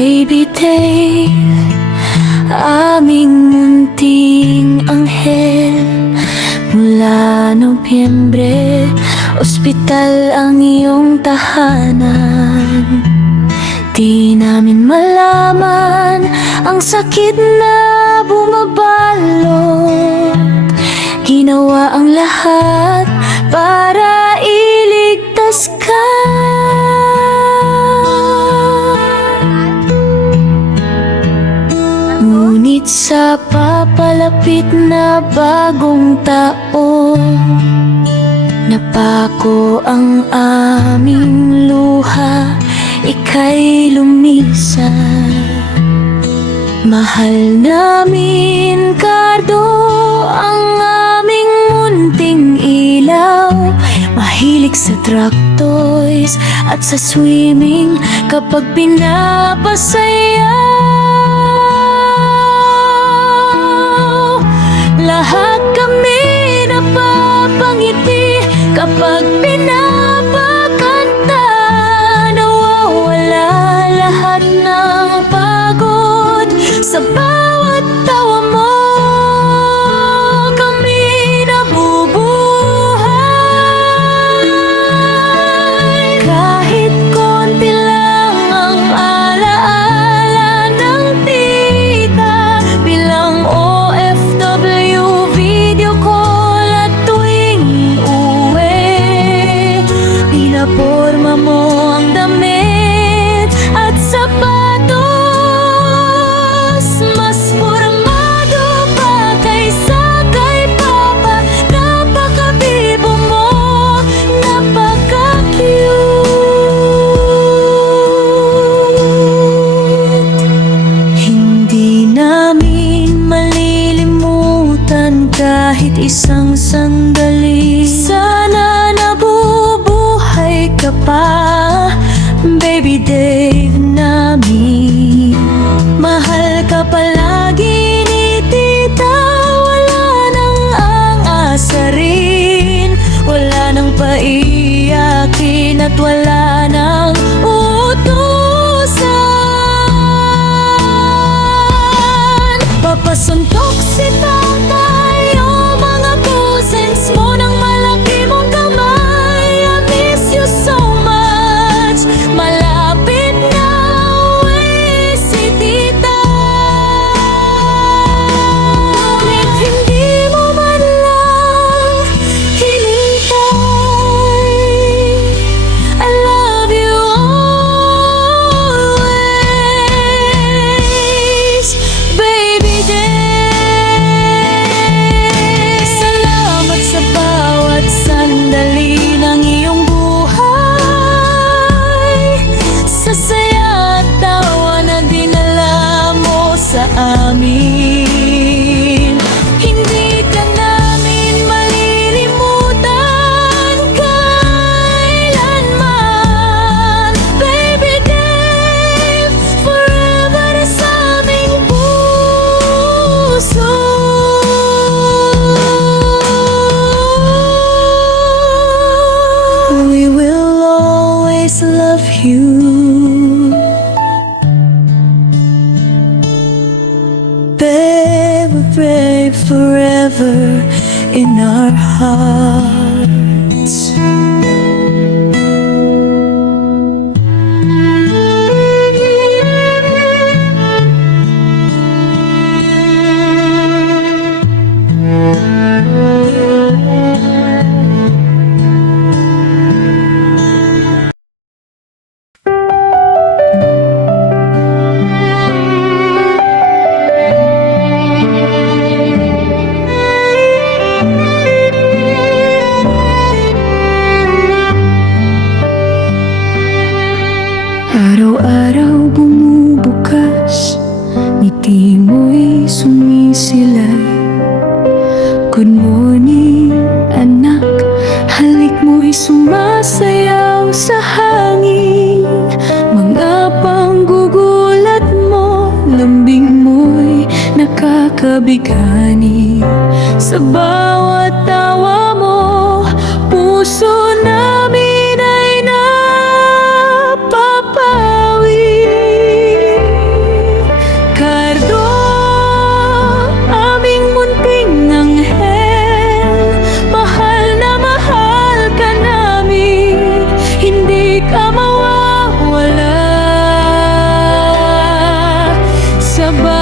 Baby Dave, aming munting anghel. Mula Nobyembre, ospital ang iyong tahanan. Di namin malaman ang sakit na bumabalot. Ginawa ang lahat para iligtas ka. Ngunit sa papalapit na bagong taon, napako ang aming luha, ika'y lumisan. Mahal namin, Cardo, ang aming munting ilaw. Mahilig sa truck toys at sa swimming kapag pinapasayaw. Lahat kami napapangiti kapag pinapakanta. Nawawala lahat ng pagod sa bawat tawa mo. Kami nabubuhay kahit konti lang ang alaala ng tita. Bilang OFW, video call at tuwing uwi, pinaporma mo ang damit at sapatos. Mas formado pa kaysa kay Papa. Napakabibo mo, napaka-cute. Hindi namin malilimutan kahit isang sandali. Sana nabubuhay ka pa, Baby Dave namin. Mahal ka palagi ni tita. Wala nang ang-asarin, wala nang paiyakin at wala nang utusan. Papasuntok si tatay o mga cousins mo ng malaki mong kamay. I miss you so much. Malapit na uwi si tita. Ngunit hindi mo man lang hinintay. I love you always, Baby Dave. Salamat sa bawat sandali ng iyong buhay, sa saya at tawa na dinala mo sa amin. Hindi ka namin malilimutan kailanman, Baby Dave. Forever sa aming puso. We will always love you, baby, babe, forever in our hearts. Araw-araw bumubukas, ngiti mo'y sumisilay. Good morning, anak, halik mo'y sumasayaw sa hangin. Mga panggugulat mo, lambing mo'y nakakabigani. Sa bawat tawa mo, puso namin ay napapawi. sa bahay.